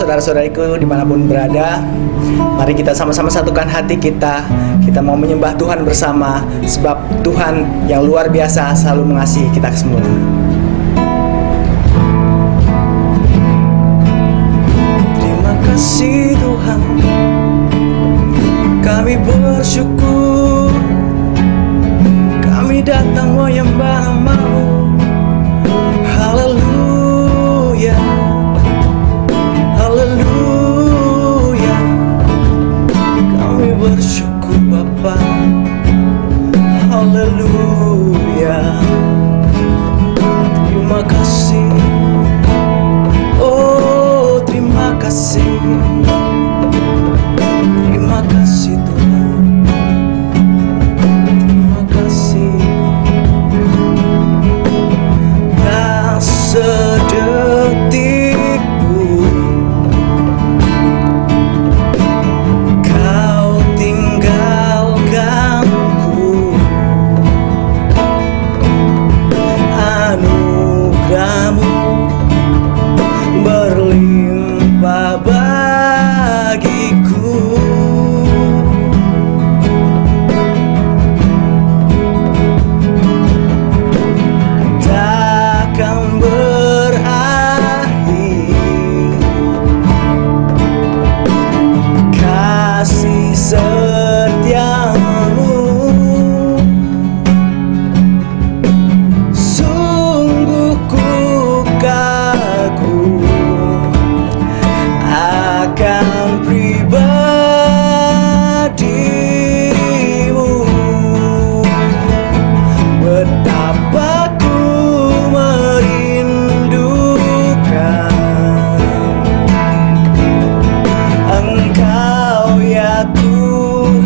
saudara-saudariku dimanapun berada. Mari kita sama-sama satukan hati kita. Kita mau menyembah Tuhan bersama, sebab Tuhan yang luar biasa selalu mengasihi kita semua. Terima kasih Tuhan, kami bersyukur. Kami datang menyembah nama-Mu. Haleluya, haleluya. Kami bersyukur Bapa. Haleluya. Terima kasih. Oh, terima kasih. Terima kasih Tuhan. Terima kasih. Tak sedetik pun Kau tinggalkanku. Anugerah-Mu berlimpah bagiku. Takkan berakhir kasih setia-Mu. Sungguh ku kagum akan pribadi-Mu. Betapa ku merindukan Engkau ya Tuhan.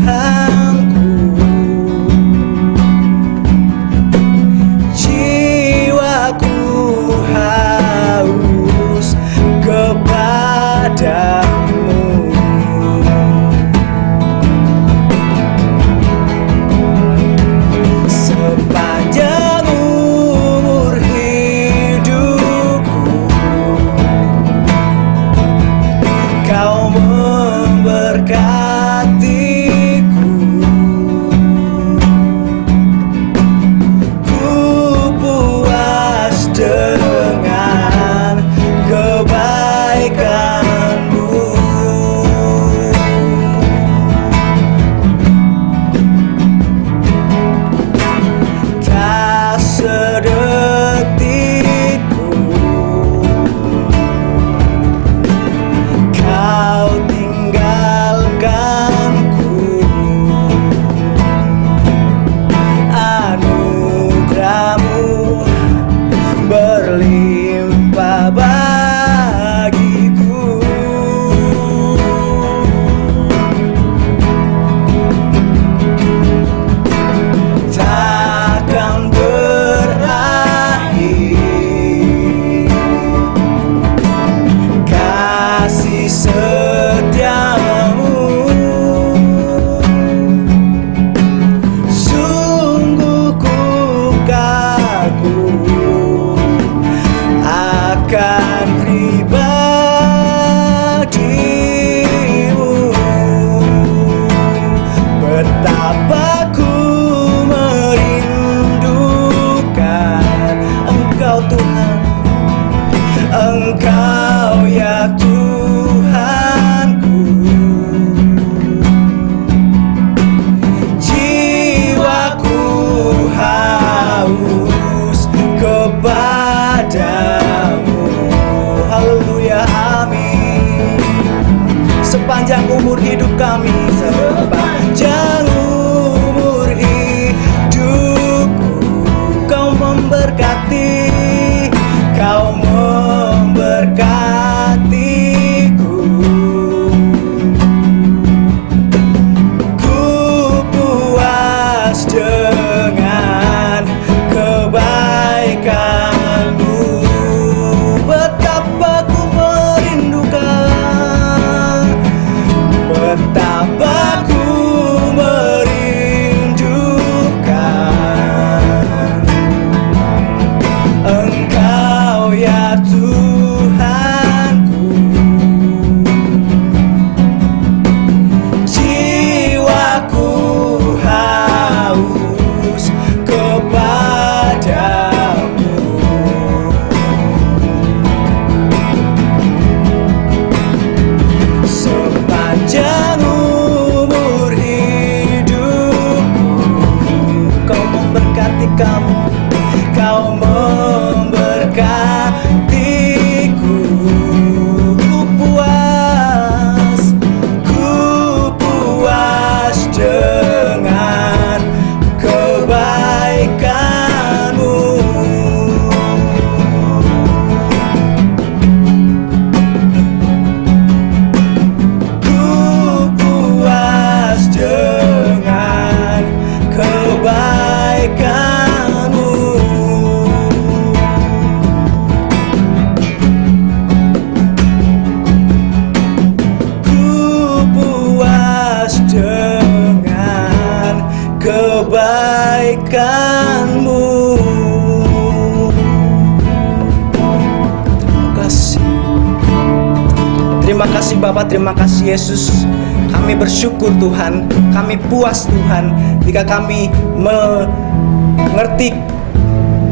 Bapa, terima kasih Yesus. Kami bersyukur Tuhan, kami puas Tuhan jika kami mengerti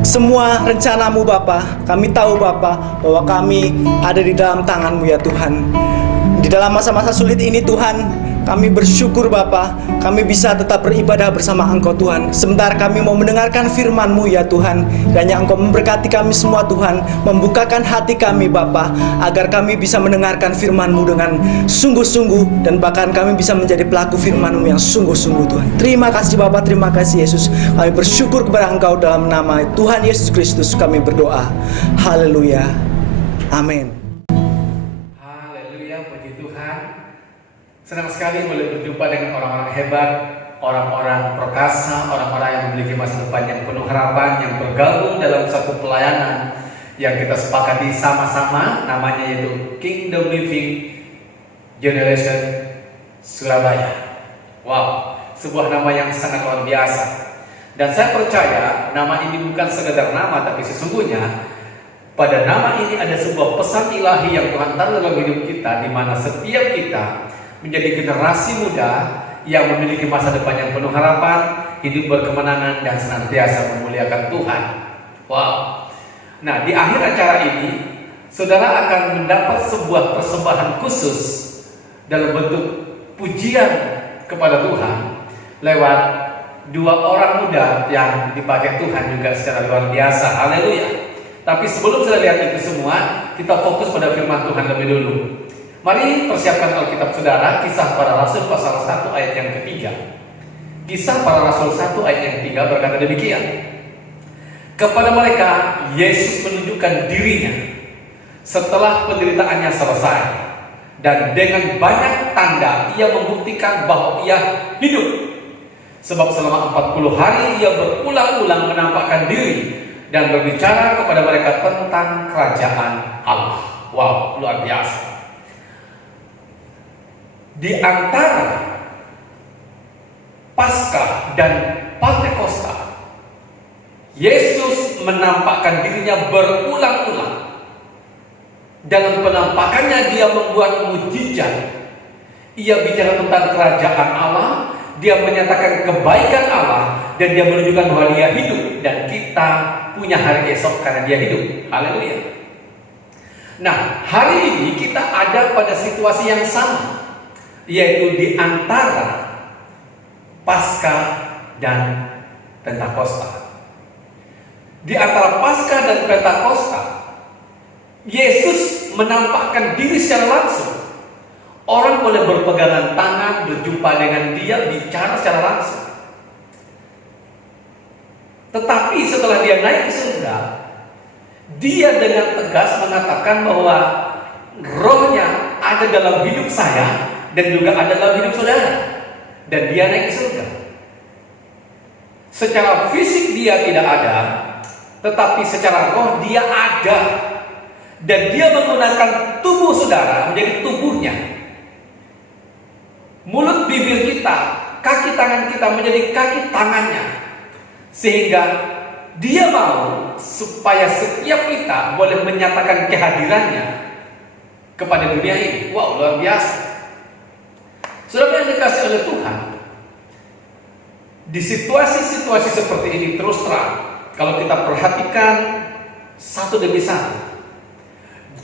semua rencana-Mu Bapa. Kami tahu Bapa bahwa kami ada di dalam tangan-Mu ya Tuhan. Di dalam masa-masa sulit ini Tuhan, kami bersyukur Bapa, kami bisa tetap beribadah bersama Engkau Tuhan. Sebentar kami mau mendengarkan firman-Mu ya Tuhan. Dan yang Engkau memberkati kami semua Tuhan, membukakan hati kami Bapa, agar kami bisa mendengarkan firman-Mu dengan sungguh-sungguh, dan bahkan kami bisa menjadi pelaku firman-Mu yang sungguh-sungguh Tuhan. Terima kasih Bapa, terima kasih Yesus. Kami bersyukur kepada Engkau dalam nama Tuhan Yesus Kristus kami berdoa. Haleluya. Amin. Senang sekali boleh berjumpa dengan orang-orang hebat, orang-orang perkasa, orang-orang yang memiliki masa depan yang penuh harapan, yang bergabung dalam satu pelayanan yang kita sepakati sama-sama, namanya yaitu Kingdom Living Generation Surabaya. Wow, sebuah nama yang sangat luar biasa. Dan saya percaya nama ini bukan sekedar nama, tapi sesungguhnya pada nama ini ada sebuah pesan ilahi yang Tuhan taruh dalam hidup kita, di mana setiap kita menjadi generasi muda yang memiliki masa depan yang penuh harapan, hidup berkemenangan, dan senantiasa memuliakan Tuhan. Wow. Nah, di akhir acara ini, saudara akan mendapat sebuah persembahan khusus dalam bentuk pujian kepada Tuhan lewat dua orang muda yang dipakai Tuhan juga secara luar biasa. Haleluya. Tapi sebelum saya lihat itu semua, kita fokus pada firman Tuhan lebih dulu. Mari persiapkan Alkitab saudara, Kisah Para Rasul pasal 1 ayat yang ketiga. Kisah Para Rasul 1 ayat yang ketiga berkata demikian. Kepada mereka Yesus menunjukkan dirinya setelah penderitaannya selesai, dan dengan banyak tanda ia membuktikan bahwa ia hidup. Sebab selama 40 hari ia berulang-ulang menampakkan diri dan berbicara kepada mereka tentang kerajaan Allah. Wow, luar biasa. Di antara Paskah dan Pentakosta, Yesus menampakkan dirinya berulang-ulang. Dalam penampakannya dia membuat mukjizat. Ia bicara tentang kerajaan Allah, dia menyatakan kebaikan Allah, dan dia menunjukkan bahwa dia hidup dan kita punya hari esok karena dia hidup. Haleluya. Nah, hari ini kita ada pada situasi yang sama, yaitu di antara Paskah dan Pentakosta. Di antara Paskah dan Pentakosta, Yesus menampakkan diri secara langsung. Orang boleh berpegangan tangan, berjumpa dengan dia, bicara secara langsung. Tetapi setelah dia naik ke surga, dia dengan tegas mengatakan bahwa rohnya ada dalam hidup saya dan juga ada dalam hidup saudara. Dan dia naik ke surga. Secara fisik dia tidak ada, tetapi secara roh dia ada. Dan dia menggunakan tubuh saudara menjadi tubuhnya. Mulut bibir kita, kaki tangan kita menjadi kaki tangannya. Sehingga dia mau supaya setiap kita boleh menyatakan kehadirannya kepada dunia ini. Wow, luar biasa. Saudara yang dikasih oleh Tuhan, di situasi-situasi seperti ini terus terang, kalau kita perhatikan satu demi satu,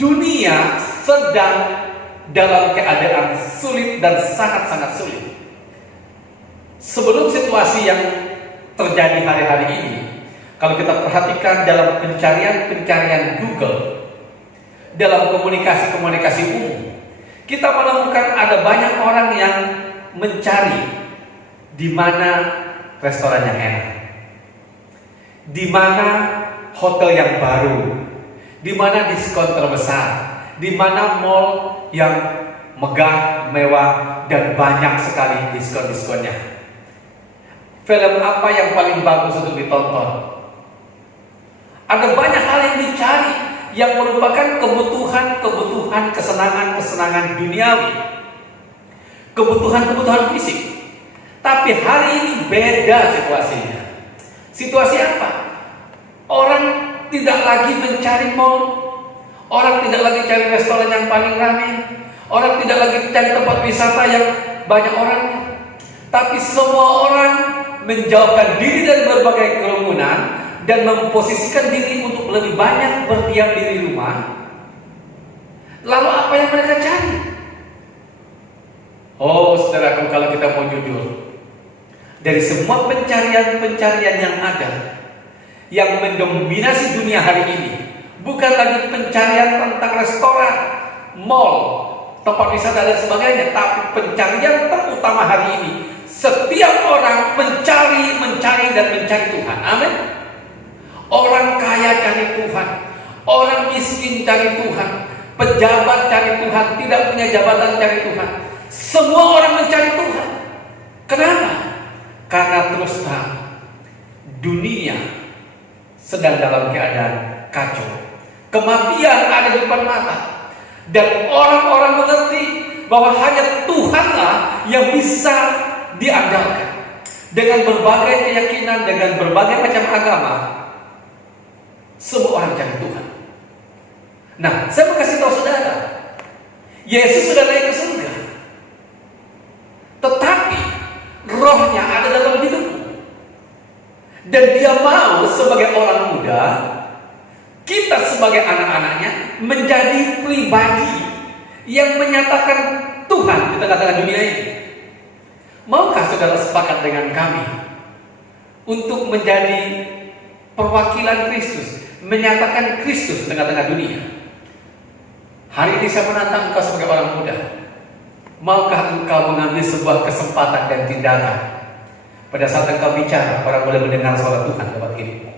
dunia sedang dalam keadaan sulit dan sangat-sangat sulit. Sebelum situasi yang terjadi hari-hari ini, kalau kita perhatikan dalam pencarian Google, dalam komunikasi umum, kita menemukan ada banyak orang yang mencari di mana restoran yang enak, di mana hotel yang baru, di mana diskon terbesar, di mana mall yang megah, mewah, dan banyak sekali diskon-diskonnya. Film apa yang paling bagus untuk ditonton? Ada banyak hal yang dicari yang merupakan kebutuhan, kesenangan duniawi, kebutuhan fisik. Tapi hari ini beda situasinya. Situasi apa? Orang tidak lagi mencari mall, orang tidak lagi cari restoran yang paling ramai, Orang tidak lagi cari tempat wisata yang banyak orangnya, tapi semua orang menjauhkan diri dari berbagai kerumunan dan memposisikan diri untuk lebih banyak berdiam diri di rumah. Lalu apa yang mereka cari? Oh saudaraku, kalau kita mau jujur, dari semua pencarian-pencarian yang ada, yang mendominasi dunia hari ini bukan lagi pencarian tentang restoran, mall, tempat wisata dan sebagainya, tapi pencarian terutama hari ini, setiap orang mencari dan mencari Tuhan. Amin. Orang kaya cari Tuhan, orang miskin cari Tuhan, pejabat cari Tuhan, tidak punya jabatan cari Tuhan. Semua orang mencari Tuhan. Kenapa? Karena terus terang dunia sedang dalam keadaan kacau. Kematian ada di depan mata. Dan orang-orang mengerti bahwa hanya Tuhanlah yang bisa diandalkan. Dengan berbagai keyakinan, dengan berbagai macam agama, semua orang cari Tuhan. Nah, saya mau kasih tahu saudara, Yesus sudah naik ke surga, tetapi rohnya ada dalam hidupmu. Dan dia mau sebagai orang muda, kita sebagai anak-anaknya menjadi pribadi yang menyatakan Tuhan di tengah-tengah dunia ini. Maukah saudara sepakat dengan kami untuk menjadi perwakilan Kristus, menyatakan Kristus di tengah-tengah dunia? Hari ini saya menantang engkau sebagai orang muda. Maukah engkau mengambil sebuah kesempatan dan tindakan? Pada saat engkau bicara, orang boleh mendengar suara Tuhan lewat hidupmu.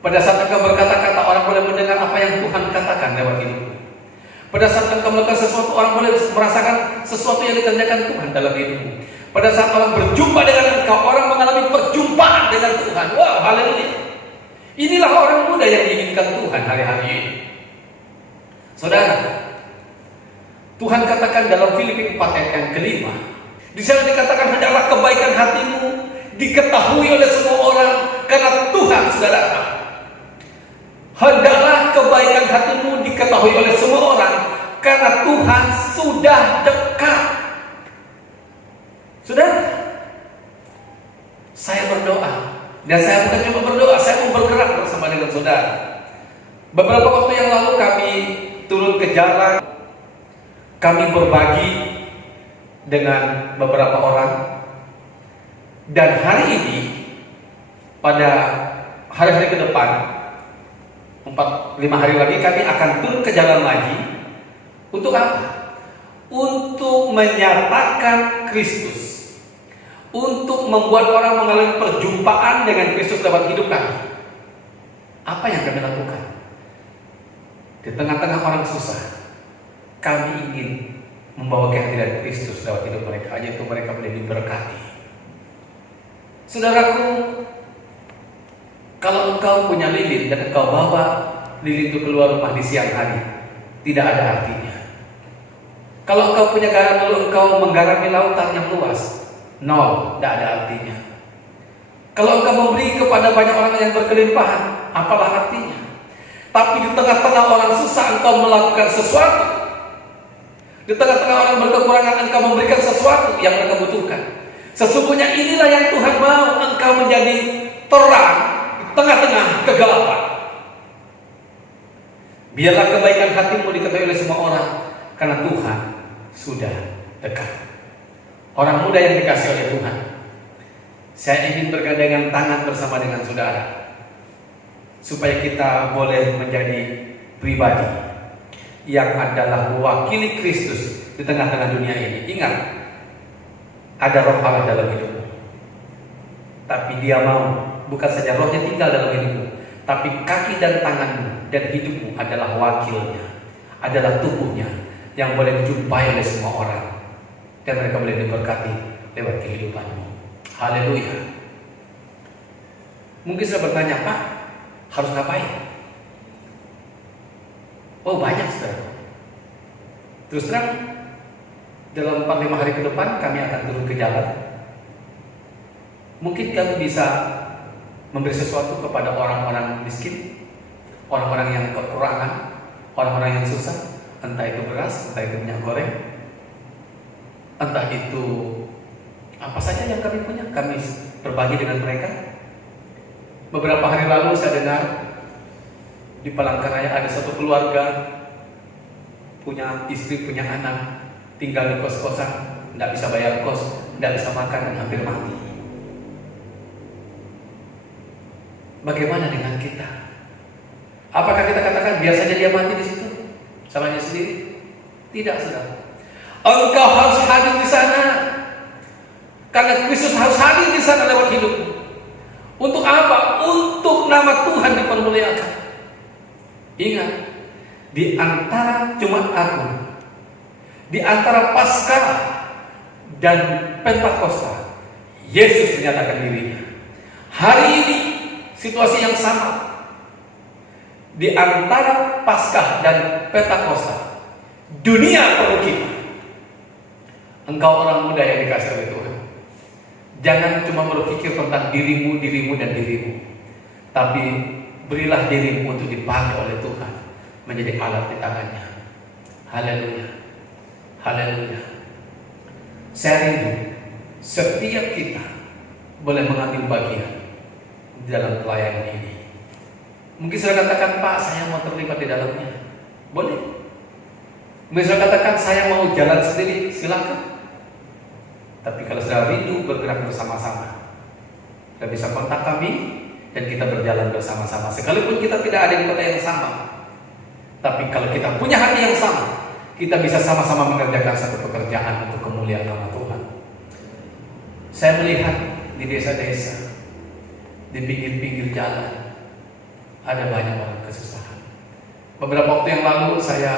Pada saat engkau berkata-kata, orang boleh mendengar apa yang Tuhan katakan lewat hidupmu. Pada saat engkau melakukan sesuatu, orang boleh merasakan sesuatu yang dikerjakan Tuhan dalam hidupmu. Pada saat orang berjumpa dengan engkau, orang mengalami perjumpaan dengan Tuhan. Wow, haleluya. Inilah orang muda yang diinginkan Tuhan hari-hari ini. Saudara, Tuhan katakan dalam Filipi 4 ayat yang kelima, di sana dikatakan, hendaklah kebaikan hatimu diketahui oleh semua orang karena Tuhan sudah datang. Hendaklah kebaikan hatimu diketahui oleh semua orang karena Tuhan sudah dekat. Saudara, saya berdoa, dan saya bukan cuma berdoa, saya mau bergerak bersama dengan saudara. Beberapa waktu yang lalu kami turun ke jalan, kami berbagi dengan beberapa orang, dan hari ini pada hari-hari ke depan, 4-5 hari lagi kami akan turun ke jalan lagi. Untuk apa? Untuk menyatakan Kristus, untuk membuat orang mengalami perjumpaan dengan Kristus lewat hidup kami. Apa yang kami lakukan? Di tengah-tengah orang susah, kami ingin membawa kehadiran Kristus lewat hidup mereka, aja itu mereka boleh diberkati. Saudaraku, kalau engkau punya lilin dan engkau bawa lilin itu keluar rumah di siang hari, tidak ada artinya. Kalau engkau punya garam lalu engkau menggarami lautan yang luas, nol, tidak ada artinya. Kalau engkau memberi kepada banyak orang yang berkelimpahan, apalah artinya? Tapi di tengah-tengah orang susah engkau melakukan sesuatu. Di tengah-tengah orang berkekurangan engkau memberikan sesuatu yang mereka butuhkan. Sesungguhnya inilah yang Tuhan mau, engkau menjadi terang di tengah-tengah kegelapan. Biarlah kebaikan hatimu diketahui oleh semua orang karena Tuhan sudah dekat. Orang muda yang dikasihi oleh Tuhan, saya ingin bergandengan tangan bersama dengan saudara supaya kita boleh menjadi pribadi yang adalah mewakili Kristus di tengah-tengah dunia ini. Ingat, ada roh Allah dalam hidupmu, tapi dia mau bukan saja rohnya tinggal dalam hidupmu, tapi kaki dan tanganmu dan hidupmu adalah wakilnya, adalah tubuhnya yang boleh dijumpai oleh semua orang, dan mereka boleh diberkati lewat kehidupanmu. Haleluya. Mungkin saya bertanya, Pak, harus ngapain? Oh, banyak saudara. Terus terang, dalam 4-5 hari ke depan kami akan turun ke jalan. Mungkin kamu bisa memberi sesuatu kepada orang-orang miskin, orang-orang yang kekurangan, orang-orang yang susah. Entah itu beras, entah itu minyak goreng, entah itu apa saja yang kami punya, kami berbagi dengan mereka. Beberapa hari lalu saya dengar di Palangkaraya ada satu keluarga, punya istri, punya anak, tinggal di kos-kosan, tidak bisa bayar kos, tidak bisa makan dan hampir mati. Bagaimana dengan kita? Apakah kita katakan biar saja dia mati di situ, salahnya sendiri? Tidak, saudara. Engkau harus hadir di sana, karena Kristus harus hadir di sana lewat hidupmu. Untuk apa? Untuk nama Tuhan dipermuliakan. Ingat, di antara Jumat Agung, di antara Paskah dan Pentakosta, Yesus menyatakan dirinya. Hari ini situasi yang sama. Di antara Paskah dan Pentakosta, dunia perlu kita. Engkau orang muda yang dikasihi oleh Tuhan, jangan cuma berpikir tentang dirimu, dan dirimu, tapi berilah dirimu untuk dipakai oleh Tuhan menjadi alat di tangannya. Haleluya, haleluya. Saya rindu setiap kita boleh mengambil bagian di dalam pelayanan ini. Mungkin saya katakan, Pak, saya mau terlibat di dalamnya. Boleh. Mungkin saya katakan, saya mau jalan sendiri. Silakan. Tapi kalau sudah rindu bergerak bersama-sama, kita bisa kontak kami dan kita berjalan bersama-sama. Sekalipun kita tidak ada di kota yang sama, tapi kalau kita punya hati yang sama, kita bisa sama-sama mengerjakan satu pekerjaan untuk kemuliaan nama Tuhan. Saya melihat di desa-desa, di pinggir-pinggir jalan, ada banyak orang kesusahan. Beberapa waktu yang lalu saya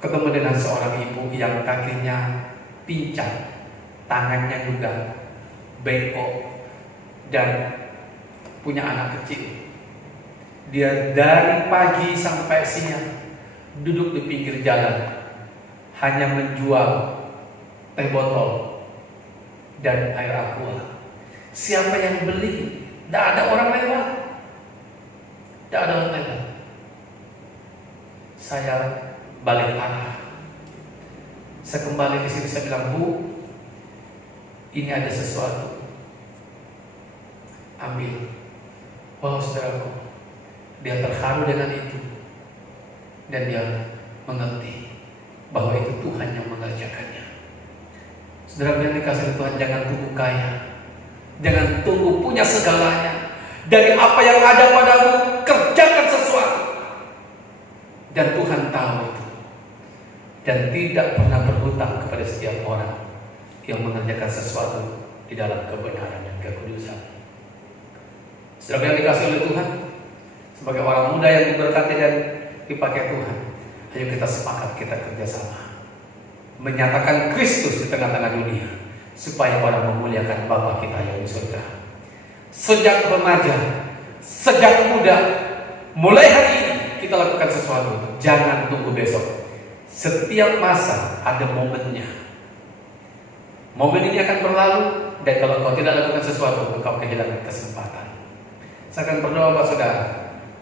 ketemu dengan seorang ibu yang kakinya pincang, tangannya juga bengkok, dan punya anak kecil. Dia dari pagi sampai siang duduk di pinggir jalan, hanya menjual teh botol dan air aqua. Siapa yang beli? Tidak ada orang lewat. Tidak ada orang lewat. Saya balik arah. Saya kembali ke sini, saya bilang, Bu, ini ada sesuatu. Ambil. Wow, saudaraku, dia terharu dengan itu. Dan dia mengerti bahwa itu Tuhan yang mengerjakannya. Saudara yang dikasihi Tuhan, jangan tunggu kaya. Jangan tunggu punya segalanya. Dari apa yang ada padamu, kerjakan sesuatu. Dan Tuhan tahu itu. Dan tidak pernah berhutang kepada setiap orang yang mengerjakan sesuatu di dalam kebenaran dan kekudusan. Saudara yang dikasihi oleh Tuhan, sebagai orang muda yang diberkati dan dipakai Tuhan, ayo kita sepakat, kita kerjasama menyatakan Kristus di tengah-tengah dunia, supaya orang memuliakan Bapa kita yang di surga. Sejak remaja, sejak muda, mulai hari ini kita lakukan sesuatu. Jangan tunggu besok. Setiap masa ada momennya. Momen ini akan berlalu, dan kalau engkau tidak lakukan sesuatu, engkau kehilangan kesempatan. Saya akan berdoa buat saudara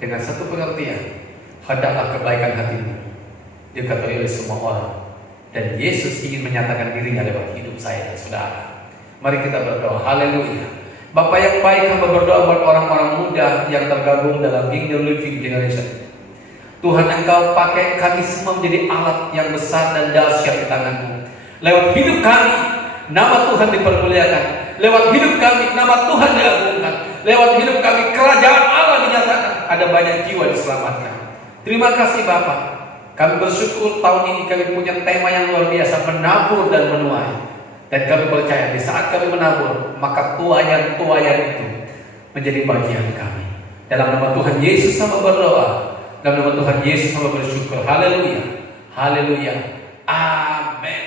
dengan satu pengertian. Hendaklah kebaikan hatimu diketahui oleh semua orang, dan Yesus ingin menyatakan dirinya lewat hidup saya dan saudara. Mari kita berdoa. Haleluya. Bapa yang baik, hamba berdoa buat orang-orang muda yang tergabung dalam Kingdom Living Generation. Tuhan, Engkau pakai kami semua menjadi alat yang besar dan dahsyat di tangan-Mu. Lewat hidup kami, nama Tuhan dipermuliakan. Lewat hidup kami, nama Tuhan diagungkan. Lewat hidup kami, kerajaan Allah dinyatakan. Ada banyak jiwa diselamatkan. Terima kasih Bapak. Kami bersyukur tahun ini kami punya tema yang luar biasa, menabur dan menuai. Dan kami percaya di saat kami menabur, maka tuayan-tuayan itu menjadi bagian kami. Dalam nama Tuhan Yesus sama berdoa. Dalam nama Tuhan Yesus sama bersyukur. Haleluya. Haleluya. Amin.